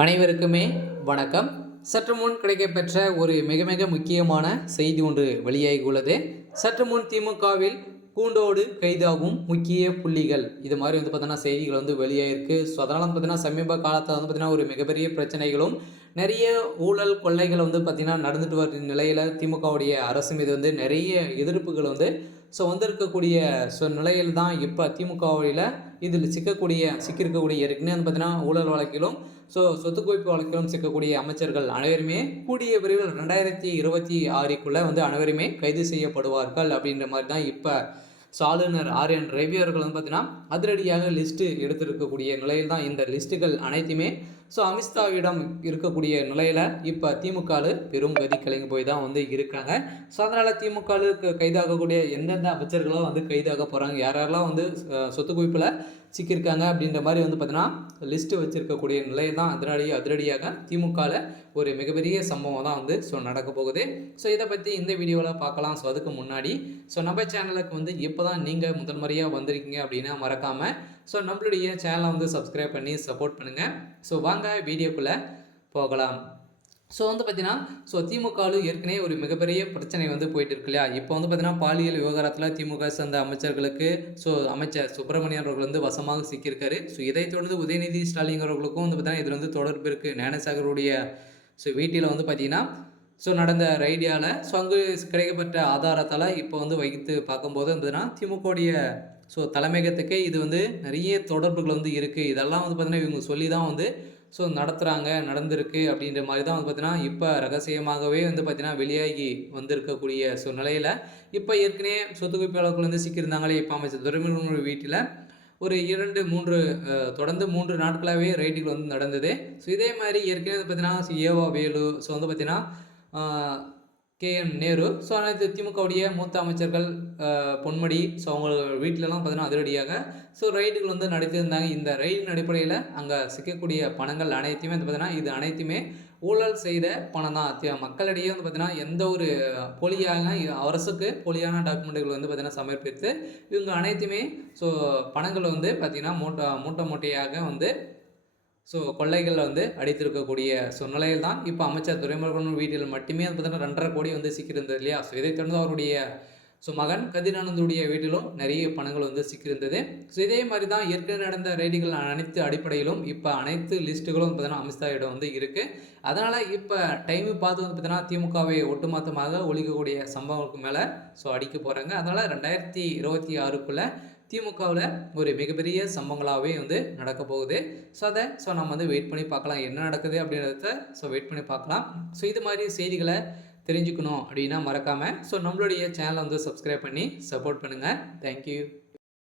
அனைவருக்குமே வணக்கம். சற்று முன் கிடைக்கப்பெற்ற ஒரு மிக மிக முக்கியமான செய்தி ஒன்று வெளியாகியுள்ளது. சற்று முன் திமுகவில் கூண்டோடு கைதாகும் முக்கிய புள்ளிகள், இது மாதிரி பார்த்தீங்கன்னா செய்திகள் வெளியாயிருக்கு. ஸோ அதனால் பார்த்தீங்கன்னா சமீப காலத்தில் பார்த்தீங்கன்னா ஒரு மிகப்பெரிய பிரச்சனைகளும் நிறைய ஊழல் கொள்ளைகள் பார்த்தீங்கன்னா நடந்துட்டு வர நிலையில் திமுகவுடைய அரசு மீது நிறைய எதிர்ப்புகள் வந்திருக்கக்கூடிய நிலையில் தான் இப்போ திமுகவில் இதில் சிக்கியிருக்கக்கூடிய ஏற்கனவே பார்த்தீங்கன்னா ஊழல் வழக்கிலும் சொத்து குவிப்பு வழக்கிலும் சிக்கக்கூடிய அமைச்சர்கள் அனைவருமே கூடிய விரைவில் 2026க்குள்ளே அனைவருமே கைது செய்யப்படுவார்கள் அப்படின்ற மாதிரி தான் இப்போ ஆளுநர் ஆர்.என். ரவி அவர்கள் பார்த்தீங்கன்னா அதிரடியாக லிஸ்ட்டு எடுத்திருக்கக்கூடிய நிலையில் தான் இந்த லிஸ்ட்டுகள் அனைத்துமே அமித்ஷாவிடம் இருக்கக்கூடிய நிலையில் இப்போ திமுகவில் பெரும் கதி கலங்கி போய் தான் இருக்காங்க. ஸோ அதனால் திமுகவுக்கு கைதாகக்கூடிய எந்தெந்த அமைச்சர்களும் கைதாக போகிறாங்க, யாரெல்லாம் சொத்து குவிப்பில் சிக்கியிருக்காங்க அப்படின்ற மாதிரி பார்த்தீங்கன்னா லிஸ்ட்டு வச்சுருக்கக்கூடிய நிலையில் தான் அதிரடியாக திமுகவில் ஒரு மிகப்பெரிய சம்பவம் தான் நடக்க போகுது. ஸோ இதை பற்றி இந்த வீடியோவில் பார்க்கலாம். ஸோ அதுக்கு முன்னாடி நம்ம சேனலுக்கு இப்போ தான் நீங்கள் முதல் முறையாக வந்திருக்கீங்க அப்படின்னா மறக்காமல் நம்மளுடைய சேனலை சப்ஸ்கிரைப் பண்ணி சப்போர்ட் பண்ணுங்கள். ஸோ வாங்க வீடியோக்குள்ளே போகலாம். பார்த்தீங்கன்னா திமுகவில் ஏற்கனவே ஒரு மிகப்பெரிய பிரச்சனை போயிட்டு இருக்கு இல்லையா. இப்போ பார்த்தீங்கன்னா பாலியல் விவகாரத்தில் திமுக சேர்ந்த அமைச்சர்களுக்கு அமைச்சர் சுப்பிரமணியன் அவர்கள் வசமாக சிக்கியிருக்காரு. ஸோ இதை தொடர்ந்து உதயநிதி ஸ்டாலின் அவர்களுக்கும் பார்த்தீங்கன்னா இதில் தொடர்பு இருக்குது. ஞானசாகருடைய வீட்டில் பார்த்தீங்கன்னா நடந்த ரைடியால் அங்கு கிடைக்கப்பட்ட ஆதாரத்தால் இப்போ வைத்து பார்க்கும்போது திமுகவுடைய தலைமையகத்துக்கு இது நிறைய தொடர்புகள் இருக்குது. இதெல்லாம் பார்த்தீங்கன்னா இவங்க சொல்லி தான் நடந்திருக்கு அப்படின்ற மாதிரி தான் பார்த்தீங்கன்னா இப்போ ரகசியமாகவே பார்த்தீங்கன்னா வெளியாகி வந்திருக்கக்கூடிய நிலையில் இப்போ ஏற்கனவே சொத்து குவிப்பாளர்கள் சிக்கியிருந்தாங்களே. இப்போ அமைச்சர் துரைமுருகன் வீட்டில் ஒரு 2-3 தொடர்ந்து 3 நாட்களாகவே ரைடுகள் நடந்தது. ஸோ இதே மாதிரி ஏற்கனவே பார்த்தீங்கன்னா ஏவா வேலு பார்த்தீங்கன்னா KN நேரு அனைத்து திமுகவுடைய மூத்த அமைச்சர்கள் பொன்முடி அவங்க வீட்டிலலாம் பார்த்தீங்கன்னா அதிரடியாக ரைடுகள் நடத்தியிருந்தாங்க. இந்த ரைடின் அடிப்படையில் அங்கே சிக்கக்கூடிய பணங்கள் அனைத்துமே பார்த்தீங்கன்னா இது அனைத்துமே ஊழல் செய்த பணம் தான். மக்களிடையே பார்த்தீங்கன்னா எந்த ஒரு போலியாக அரசுக்கு போலியான டாக்குமெண்ட்டுகள் பார்த்தீங்கன்னா சமர்ப்பித்து இவங்க அனைத்துமே பணங்கள் பார்த்தீங்கன்னா மூட்டையாக கொள்ளைகள் அடித்திருக்கக்கூடிய நிலையில் தான் இப்போ அமைச்சர் துரைமுருகன் வீட்டில் மட்டுமே பார்த்தீங்கன்னா 2.5 கோடி சிக்கியிருந்தது இல்லையா. இதை தொடர்ந்து அவருடைய மகன் கதிரானந்துடைய வீட்டிலும் நிறைய பணங்கள் சிக்கியிருந்தது. இதே மாதிரி தான் ஏற்கனவே நடந்த ரைடுகள் அனைத்து அடிப்படையிலும் இப்போ அனைத்து லிஸ்ட்டுகளும் பார்த்தீங்கன்னா அமித்ஷாவிடம் இருக்குது. அதனால் இப்போ டைமு பார்த்து பார்த்தீங்கன்னா திமுகவை ஒட்டுமொத்தமாக ஒழிக்கக்கூடிய சம்பவங்களுக்கு மேலே அடிக்க போகிறாங்க. அதனால் 2026க்குள்ளே திமுகவில் ஒரு மிகப்பெரிய சம்பவங்களாகவே நடக்க போகுது. அதை நம்ம வெயிட் பண்ணி பார்க்கலாம், என்ன நடக்குது அப்படின்றத வெயிட் பண்ணி பார்க்கலாம். இது மாதிரி செய்திகளை தெரிஞ்சுக்கணும் அப்படின்னா மறக்காமல் நம்மளுடைய சேனலை சப்ஸ்கிரைப் பண்ணி சப்போர்ட் பண்ணுங்கள். தேங்க்யூ.